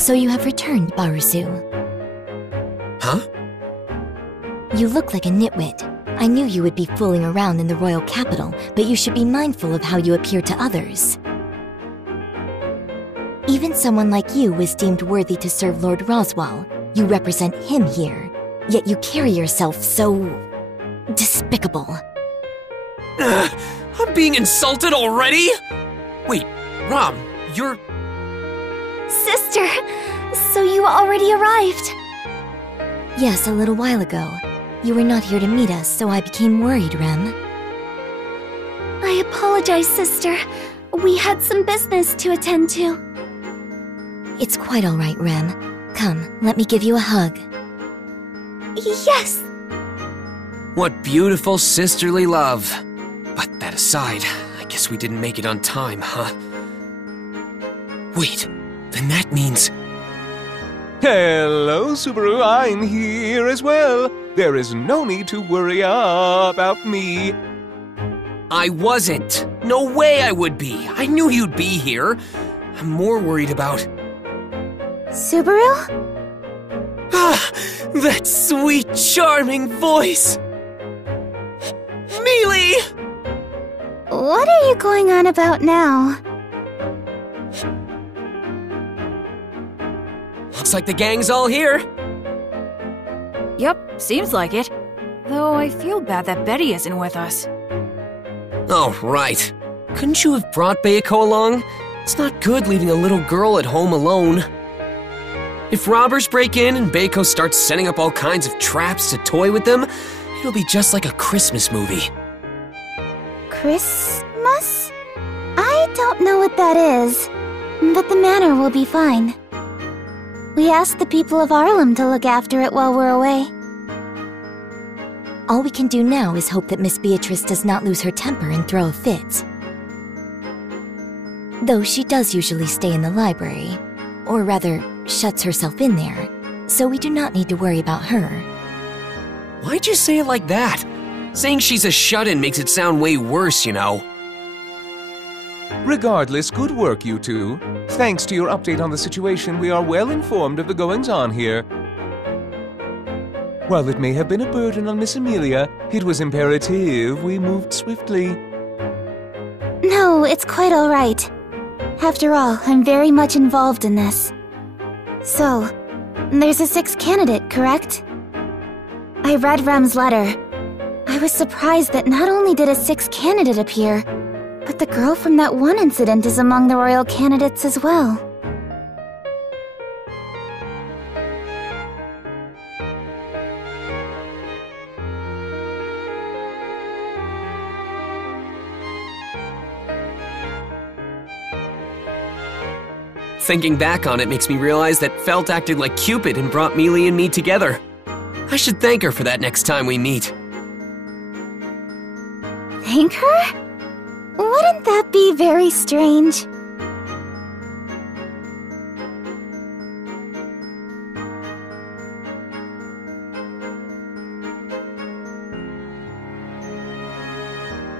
So you have returned, Barusu. Huh? You look like a nitwit. I knew you would be fooling around in the royal capital, but you should be mindful of how you appear to others. Even someone like you was deemed worthy to serve Lord Roswell. You represent him here, yet you carry yourself so... despicable. I'm being insulted already? Wait, Rom, you're... Sister! So you already arrived? Yes, a little while ago. You were not here to meet us, so I became worried, Rem. I apologize, sister. We had some business to attend to. It's quite all right, Rem. Come, let me give you a hug. Yes! What beautiful sisterly love. But that aside, I guess we didn't make it on time, huh? Wait, then that means... Hello, Subaru, I'm here as well. There is no need to worry about me. I wasn't. No way I would be. I knew you'd be here. I'm more worried about... Subaru? Ah, that sweet, charming voice! Mealy! What are you going on about now? Looks like the gang's all here. Yep, seems like it. Though I feel bad that Betty isn't with us. Oh, right. Couldn't you have brought Bayako along? It's not good leaving a little girl at home alone. If robbers break in and Bayako starts setting up all kinds of traps to toy with them, it'll be just like a Christmas movie. Christmas? I don't know what that is, but the manor will be fine. We asked the people of Harlem to look after it while we're away. All we can do now is hope that Miss Beatrice does not lose her temper and throw a fit. Though she does usually stay in the library, or rather, shuts herself in there, so we do not need to worry about her. Why'd you say it like that? Saying she's a shut-in makes it sound way worse, you know. Regardless, good work, you two. Thanks to your update on the situation, we are well informed of the goings-on here. While it may have been a burden on Miss Amelia, it was imperative we moved swiftly. No, it's quite all right. After all, I'm very much involved in this. So, there's a 6th candidate, correct? I read Rem's letter. I was surprised that not only did a 6th candidate appear, but the girl from that one incident is among the royal candidates as well. Thinking back on it makes me realize that Felt acted like Cupid and brought Mealy and me together. I should thank her for that next time we meet. Thank her? Wouldn't that be very strange?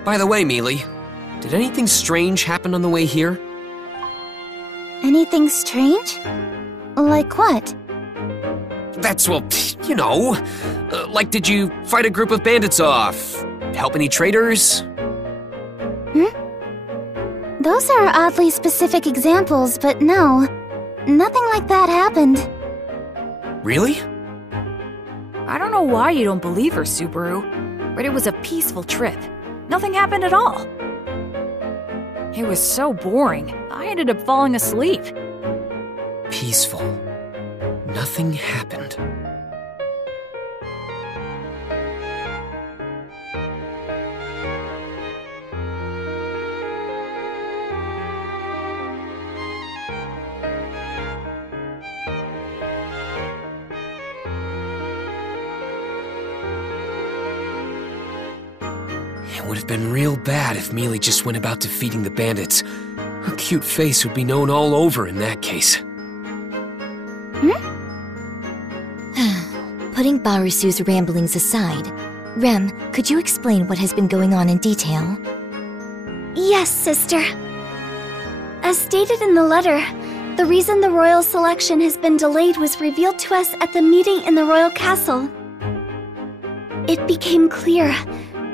By the way, Mealy, did anything strange happen on the way here? Anything strange? Like what? That's, well, you know. Like, did you fight a group of bandits off? Help any traders? Those are oddly specific examples, but no. Nothing like that happened. Really? I don't know why you don't believe her, Subaru, but it was a peaceful trip. Nothing happened at all. It was so boring, I ended up falling asleep. Peaceful. Nothing happened. It would have been real bad if Mealy just went about defeating the bandits. Her cute face would be known all over in that case. Putting Barusu's ramblings aside, Rem, could you explain what has been going on in detail? Yes, sister. As stated in the letter, The reason the royal selection has been delayed was revealed to us at the meeting in the royal castle. It became clear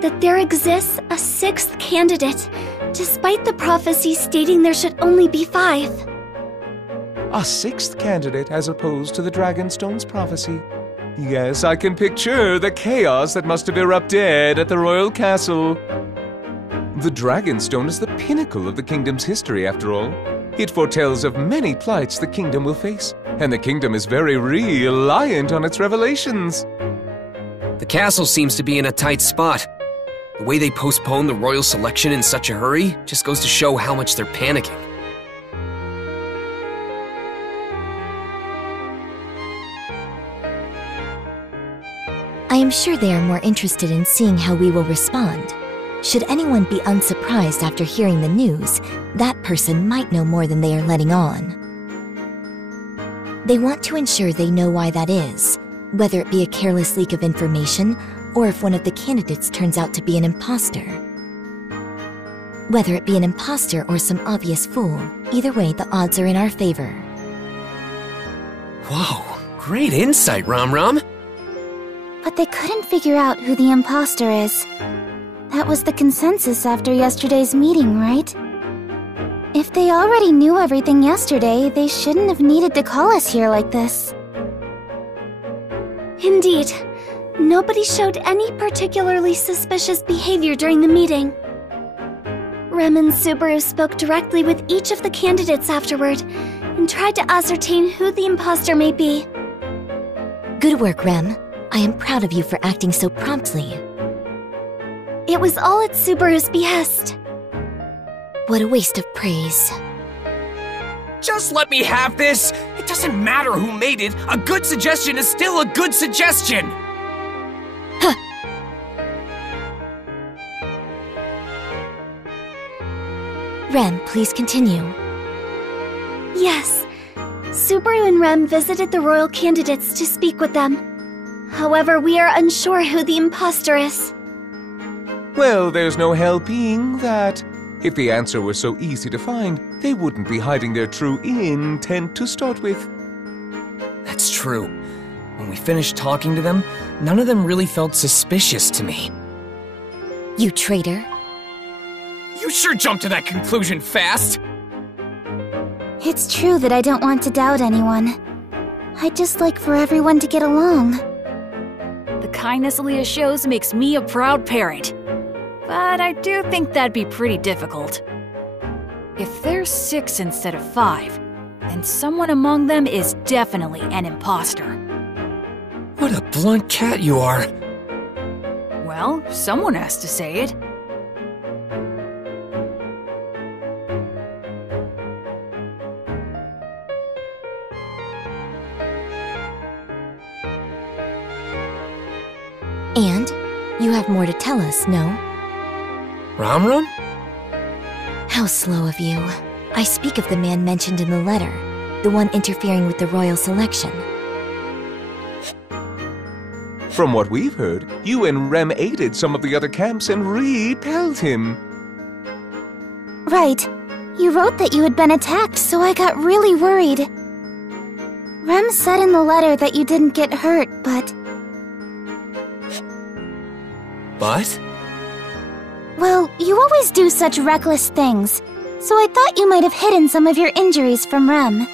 that there exists a 6th candidate, despite the prophecy stating there should only be 5. A 6th candidate as opposed to the Dragonstone's prophecy. Yes, I can picture the chaos that must have erupted at the royal castle. The Dragonstone is the pinnacle of the kingdom's history, after all. It foretells of many plights the kingdom will face, and the kingdom is very reliant on its revelations. The castle seems to be in a tight spot. The way they postponed the royal selection in such a hurry just goes to show how much they're panicking. I am sure they are more interested in seeing how we will respond. Should anyone be unsurprised after hearing the news, that person might know more than they are letting on. They want to ensure they know why that is, whether it be a careless leak of information, or if one of the candidates turns out to be an imposter. Whether it be an imposter or some obvious fool, either way the odds are in our favor. Whoa, great insight, Rom. But they couldn't figure out who the imposter is. That was the consensus after yesterday's meeting, right? If they already knew everything yesterday, they shouldn't have needed to call us here like this. Indeed. Nobody showed any particularly suspicious behavior during the meeting. Rem and Subaru spoke directly with each of the candidates afterward, and tried to ascertain who the imposter may be. Good work, Rem. I am proud of you for acting so promptly. It was all at Subaru's behest. What a waste of praise. Just let me have this! It doesn't matter who made it, a good suggestion is still a good suggestion! Huh. Rem, please continue. Yes. Subaru and Rem visited the royal candidates to speak with them. However, we are unsure who the imposter is. Well, there's no helping that. If the answer were so easy to find, they wouldn't be hiding their true intent to start with. That's true. When we finished talking to them, none of them really felt suspicious to me. You traitor. You sure jumped to that conclusion fast! It's true that I don't want to doubt anyone. I'd just like for everyone to get along. The kindness Leah shows makes me a proud parent. But I do think that'd be pretty difficult. If there's 6 instead of 5, then someone among them is definitely an imposter. What a blunt cat you are. Well, someone has to say it. And you have more to tell us, no? Rom? How slow of you. I speak of the man mentioned in the letter, the one interfering with the royal selection. From what we've heard, you and Rem aided some of the other camps and repelled him. Right. You wrote that you had been attacked, so I got really worried. Rem said in the letter that you didn't get hurt, but... But? Well, you always do such reckless things, so I thought you might have hidden some of your injuries from Rem.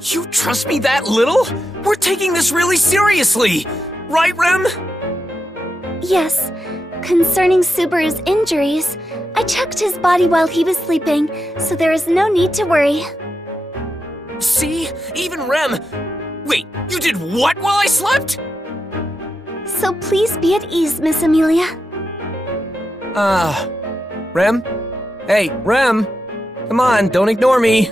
You trust me that little? We're taking this really seriously! Right, Rem? Yes. Concerning Subaru's injuries, I checked his body while he was sleeping, so there is no need to worry. See? Even Rem... Wait, you did what while I slept? So please be at ease, Miss Amelia. Rem? Hey, Rem! Come on, don't ignore me!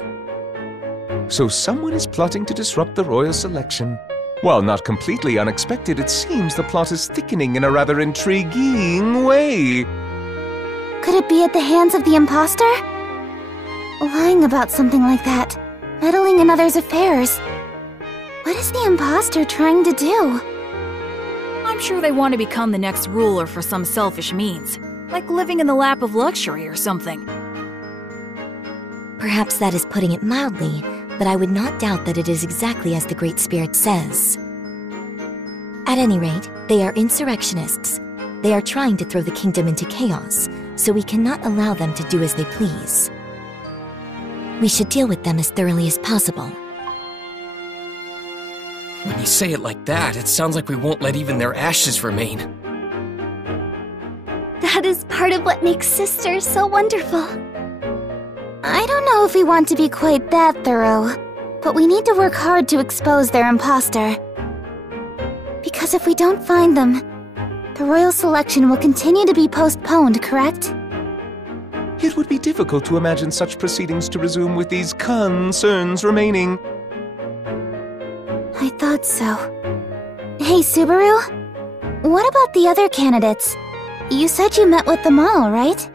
So someone is plotting to disrupt the royal selection. While not completely unexpected, it seems the plot is thickening in a rather intriguing way. Could it be at the hands of the imposter? Lying about something like that, meddling in others' affairs. What is the imposter trying to do? I'm sure they want to become the next ruler for some selfish means, like living in the lap of luxury or something. Perhaps that is putting it mildly, but I would not doubt that it is exactly as the Great Spirit says. At any rate, they are insurrectionists. They are trying to throw the kingdom into chaos, so we cannot allow them to do as they please. We should deal with them as thoroughly as possible. When you say it like that, it sounds like we won't let even their ashes remain. That is part of what makes sisters so wonderful. I don't know if we want to be quite that thorough, but we need to work hard to expose their imposter. Because if we don't find them, the royal selection will continue to be postponed, correct? It would be difficult to imagine such proceedings to resume with these concerns remaining. I thought so. Hey, Subaru? What about the other candidates? You said you met with them all, right?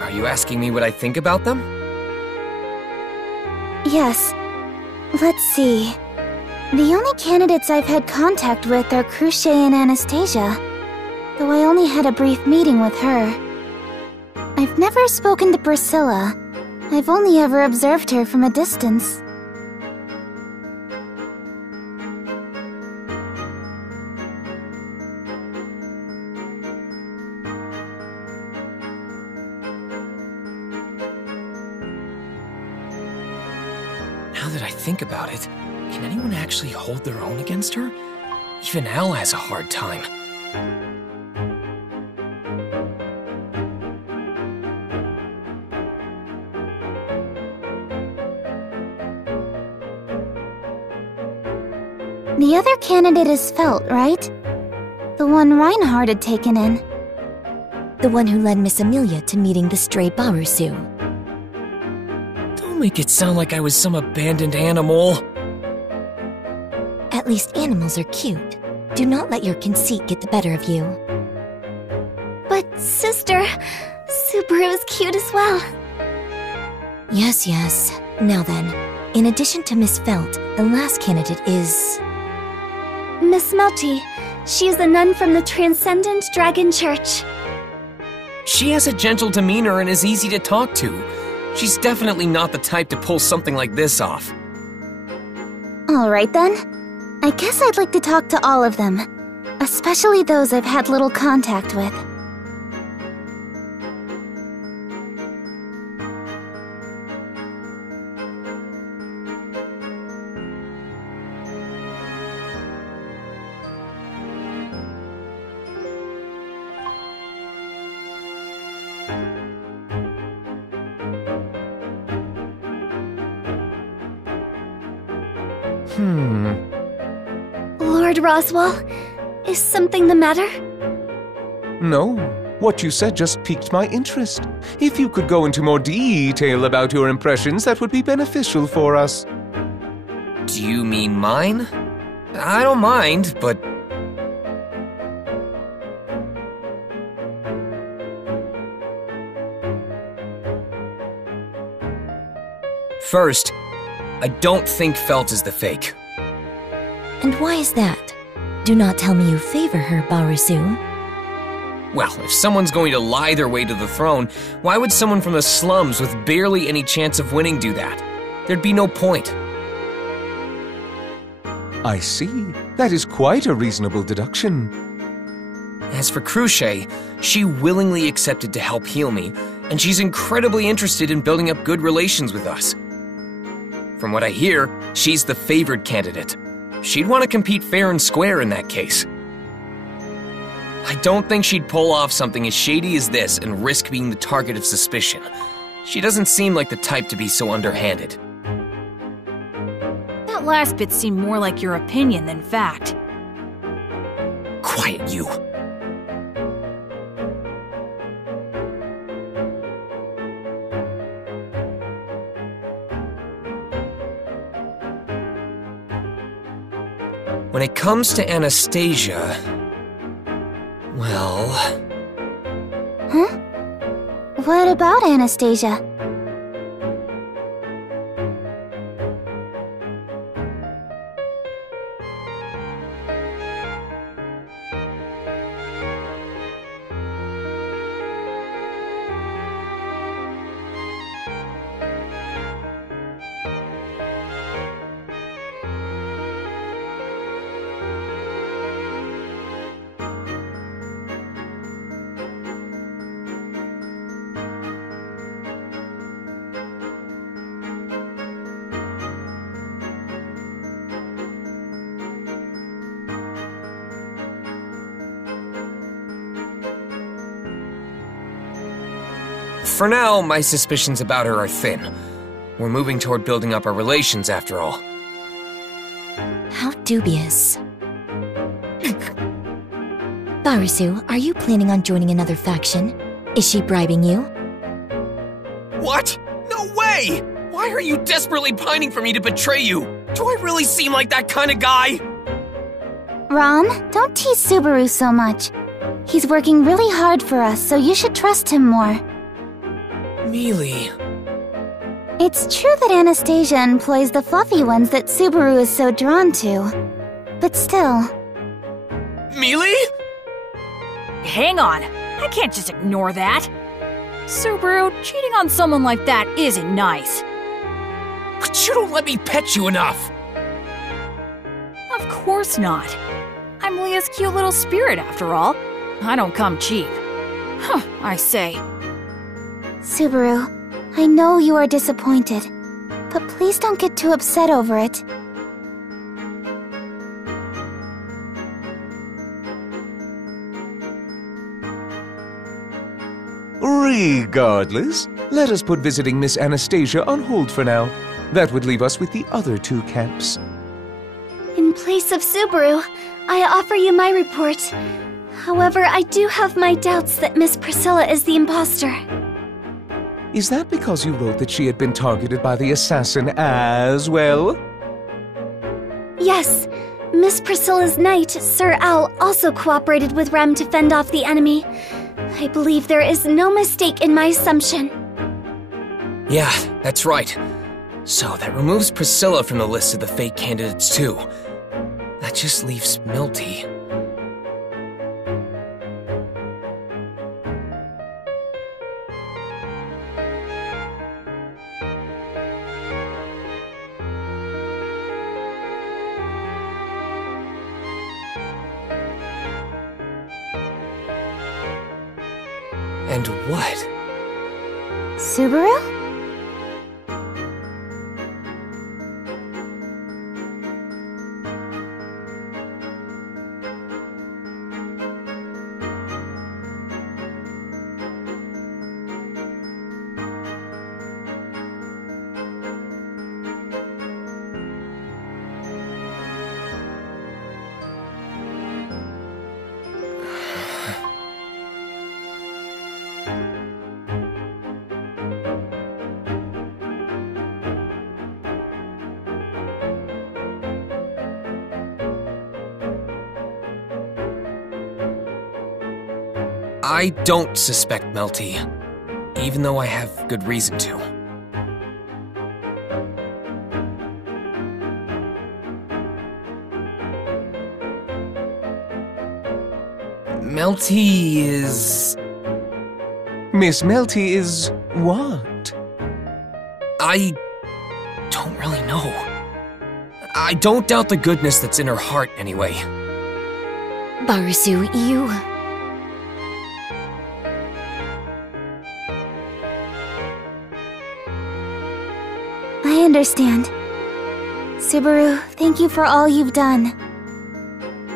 Are you asking me what I think about them? Yes. Let's see. The only candidates I've had contact with are Cruce and Anastasia, though I only had a brief meeting with her. I've never spoken to Priscilla. I've only ever observed her from a distance. Now that I think about it, can anyone actually hold their own against her? Even Al has a hard time. The other candidate is Felt, right? The one Reinhardt had taken in. The one who led Miss Amelia to meeting the stray Barusu. Don't make it sound like I was some abandoned animal. At least animals are cute. Do not let your conceit get the better of you. But, sister, Subaru is cute as well. Yes, yes. Now then, in addition to Miss Felt, the last candidate is... Miss Melty. She is a nun from the Transcendent Dragon Church. She has a gentle demeanor and is easy to talk to. She's definitely not the type to pull something like this off. Alright then. I guess I'd like to talk to all of them, especially those I've had little contact with. Lord Roswell, is something the matter? No. What you said just piqued my interest. If you could go into more detail about your impressions, that would be beneficial for us. Do you mean mine? I don't mind, but... First, I don't think Felt is the fake. And why is that? Do not tell me you favor her, Barusu. Well, if someone's going to lie their way to the throne, why would someone from the slums with barely any chance of winning do that? There'd be no point. I see. That is quite a reasonable deduction. As for Cruce, she willingly accepted to help heal me, and she's incredibly interested in building up good relations with us. From what I hear, she's the favored candidate. She'd want to compete fair and square in that case. I don't think she'd pull off something as shady as this and risk being the target of suspicion. She doesn't seem like the type to be so underhanded. That last bit seemed more like your opinion than fact. Quiet, you. When it comes to Anastasia... well... Huh? What about Anastasia? For now, my suspicions about her are thin. We're moving toward building up our relations, after all. How dubious. Barisu, are you planning on joining another faction? Is she bribing you? What? No way! Why are you desperately pining for me to betray you? Do I really seem like that kind of guy? Ram, don't tease Subaru so much. He's working really hard for us, so you should trust him more. Mealy. It's true that Anastasia employs the fluffy ones that Subaru is so drawn to. But still... Mealy? Hang on, I can't just ignore that. Subaru, cheating on someone like that isn't nice. But you don't let me pet you enough. Of course not. I'm Leah's cute little spirit, after all. I don't come cheap. Huh, I say. Subaru, I know you are disappointed, but please don't get too upset over it. Regardless, let us put visiting Miss Anastasia on hold for now. That would leave us with the other two camps. In place of Subaru, I offer you my report. However, I do have my doubts that Miss Priscilla is the imposter. Is that because you wrote that she had been targeted by the assassin as well? Yes, Miss Priscilla's knight, Sir Al, also cooperated with Rem to fend off the enemy. I believe there is no mistake in my assumption. Yeah, that's right. So that removes Priscilla from the list of the fake candidates too. That just leaves Milty. And what? Subaru? I don't suspect Melty, even though I have good reason to. Melty is... Miss Melty is what? I don't really know. I don't doubt the goodness that's in her heart anyway. Barisu, you... I understand. Subaru, thank you for all you've done.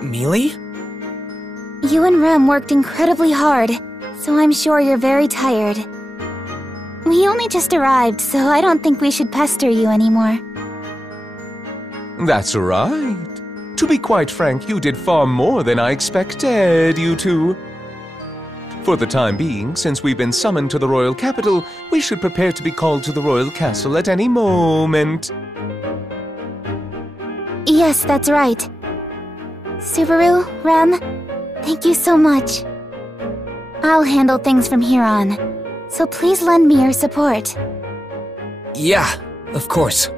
Mealy? You and Rem worked incredibly hard, so I'm sure you're very tired. We only just arrived, so I don't think we should pester you anymore. That's right. To be quite frank, you did far more than I expected, you two. For the time being, since we've been summoned to the royal capital, we should prepare to be called to the royal castle at any moment. Yes, that's right. Subaru, Rem, thank you so much. I'll handle things from here on, so please lend me your support. Yeah, of course.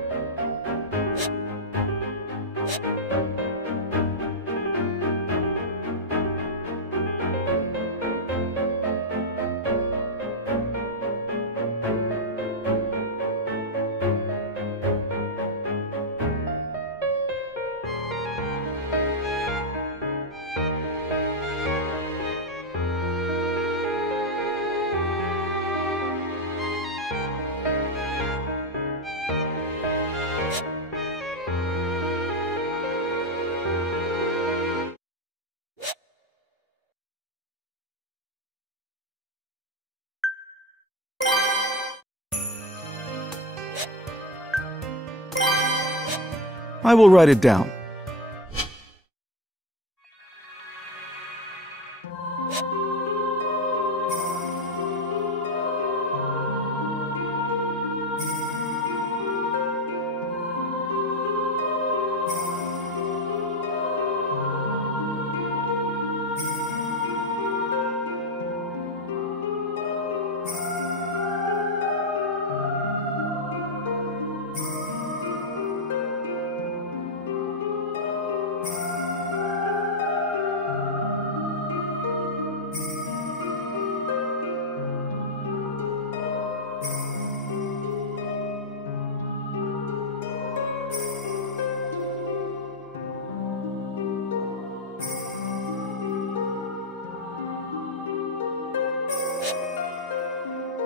I will write it down.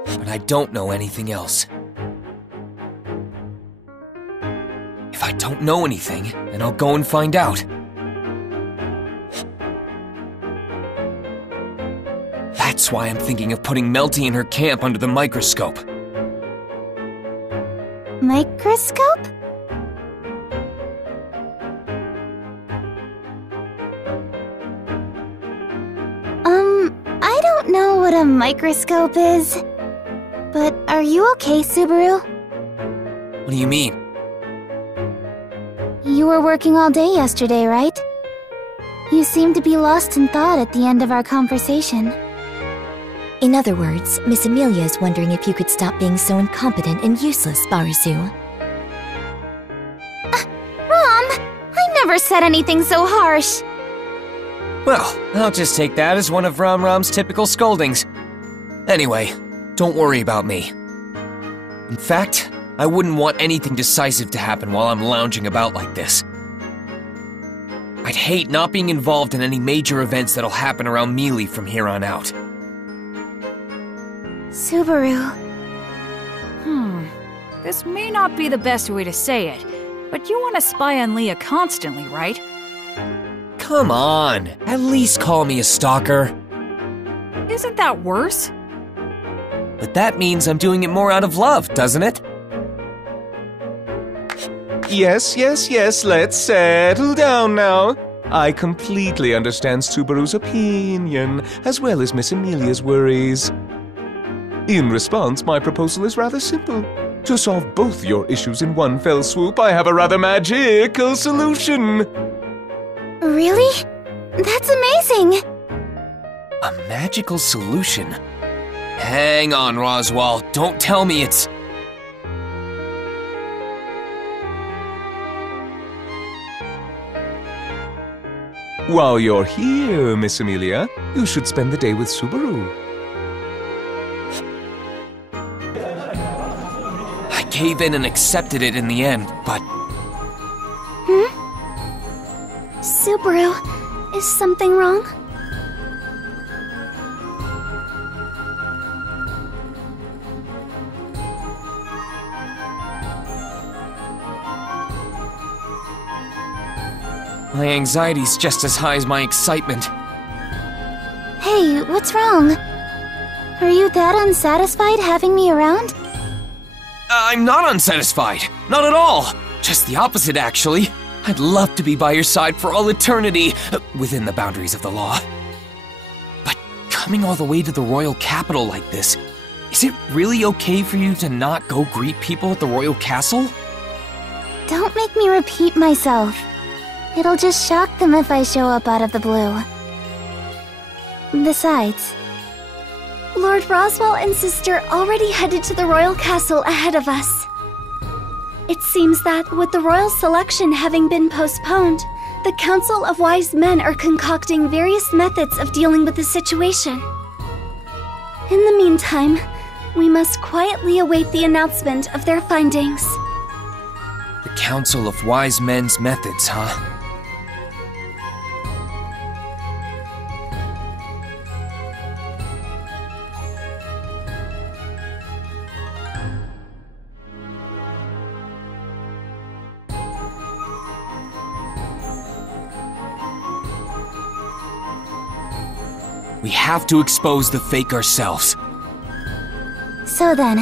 But I don't know anything else. If I don't know anything, then I'll go and find out. That's why I'm thinking of putting Melty and her camp under the microscope. Microscope? I don't know what a microscope is. But are you okay, Subaru? What do you mean? You were working all day yesterday, right? You seemed to be lost in thought at the end of our conversation. In other words, Miss Amelia is wondering if you could stop being so incompetent and useless, Barisu. Rom! I never said anything so harsh! Well, I'll just take that as one of Rom's typical scoldings. Anyway, don't worry about me. In fact, I wouldn't want anything decisive to happen while I'm lounging about like this. I'd hate not being involved in any major events that'll happen around Mealy from here on out. Subaru... This may not be the best way to say it, but you want to spy on Leah constantly, right? Come on, at least call me a stalker. Isn't that worse? But that means I'm doing it more out of love, doesn't it? Yes, let's settle down now. I completely understand Subaru's opinion, as well as Miss Amelia's worries. In response, my proposal is rather simple. To solve both your issues in one fell swoop, I have a rather magical solution. Really? That's amazing! A magical solution? Hang on, Roswell. Don't tell me it's... While you're here, Miss Amelia, you should spend the day with Subaru. I gave in and accepted it in the end, but... Subaru, is something wrong? My anxiety's just as high as my excitement. Hey, what's wrong? Are you that unsatisfied having me around? I'm not unsatisfied. Not at all. Just the opposite, actually. I'd love to be by your side for all eternity, within the boundaries of the law. But coming all the way to the royal capital like this, is it really okay for you to not go greet people at the royal castle? Don't make me repeat myself. It'll just shock them if I show up out of the blue. Besides... Lord Roswell and Sister already headed to the royal castle ahead of us. It seems that, with the royal selection having been postponed, the Council of Wise Men are concocting various methods of dealing with the situation. In the meantime, we must quietly await the announcement of their findings. The Council of Wise Men's methods, huh? We have to expose the fake ourselves. So then,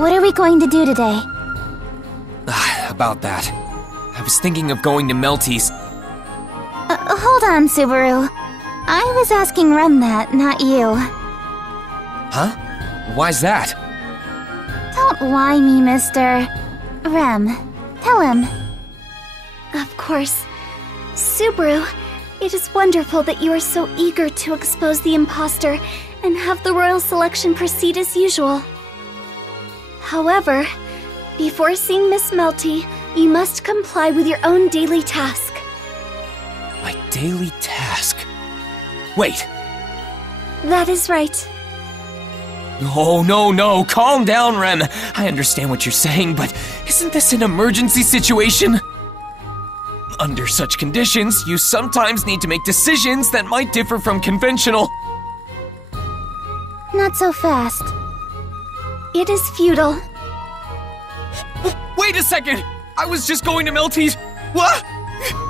what are we going to do today? About that. I was thinking of going to Melty's. Hold on, Subaru. I was asking Rem that, not you. Huh? Why's that? Don't lie me, mister. Rem, tell him. Of course. Subaru, it is wonderful that you are so eager to expose the imposter and have the royal selection proceed as usual. However, before seeing Miss Melty, you must comply with your own daily task. My daily task? Wait. That is right. No, calm down, Rem. I understand what you're saying, but isn't this an emergency situation? Under such conditions, you sometimes need to make decisions that might differ from conventional. Not so fast. It is futile. Wait a second! I was just going to Melty's. What?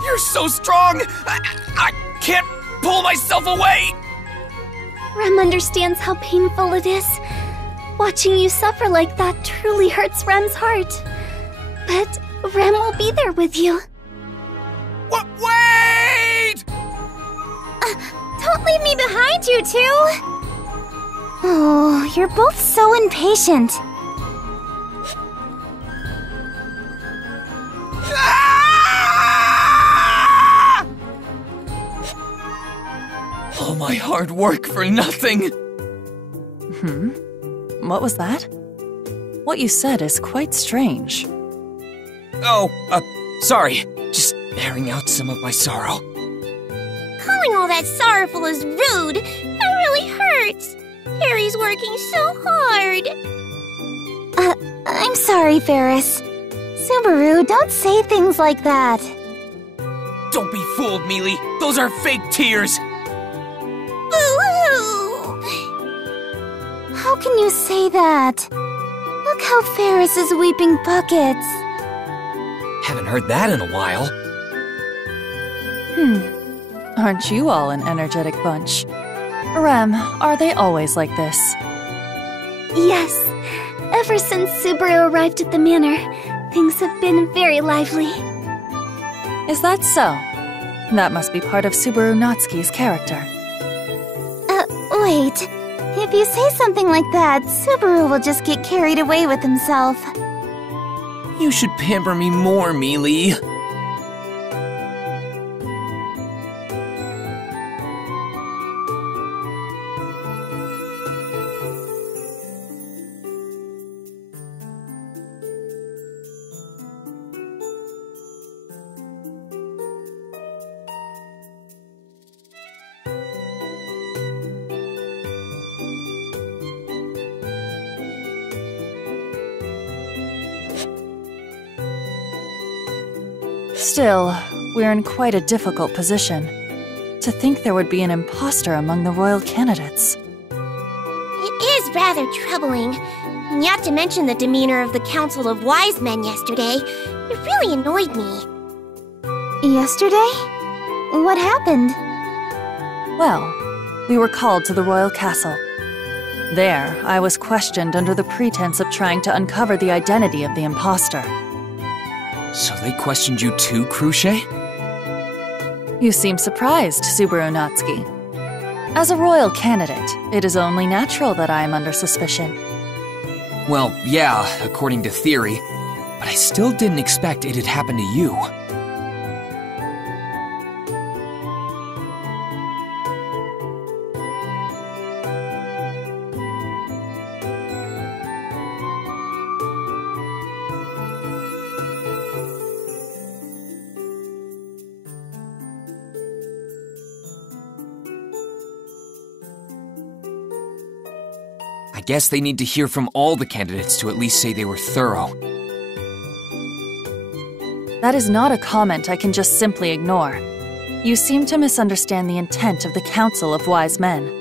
You're so strong! I can't pull myself away! Rem understands how painful it is. Watching you suffer like that truly hurts Rem's heart. But Rem will be there with you. What? Wait! Don't leave me behind, you two! Oh, you're both so impatient. Ah! All my hard work for nothing. What was that? What you said is quite strange. Oh, sorry. Just airing out some of my sorrow. Calling all that sorrowful is rude. That really hurts. Harry's working so hard. I'm sorry, Ferris. Subaru, don't say things like that. Don't be fooled, Mealy. Those are fake tears. Boo-hoo! How can you say that? Look how Ferris is weeping buckets. Haven't heard that in a while. Aren't you all an energetic bunch? Rem, are they always like this? Yes. Ever since Subaru arrived at the manor, things have been very lively. Is that so? That must be part of Subaru Natsuki's character. Wait. If you say something like that, Subaru will just get carried away with himself. You should pamper me more, Mealy. Still, we're in quite a difficult position. To think there would be an imposter among the royal candidates. It is rather troubling. Not to mention the demeanor of the Council of Wise Men yesterday. It really annoyed me. Yesterday? What happened? Well, we were called to the royal castle. There, I was questioned under the pretense of trying to uncover the identity of the imposter. So they questioned you too, Cruchet? You seem surprised, Subaru Natsuki. As a royal candidate, it is only natural that I am under suspicion. Well, yeah, according to theory, but I still didn't expect it'd happen to you. I guess they need to hear from all the candidates to at least say they were thorough. That is not a comment I can just simply ignore. You seem to misunderstand the intent of the Council of Wise Men.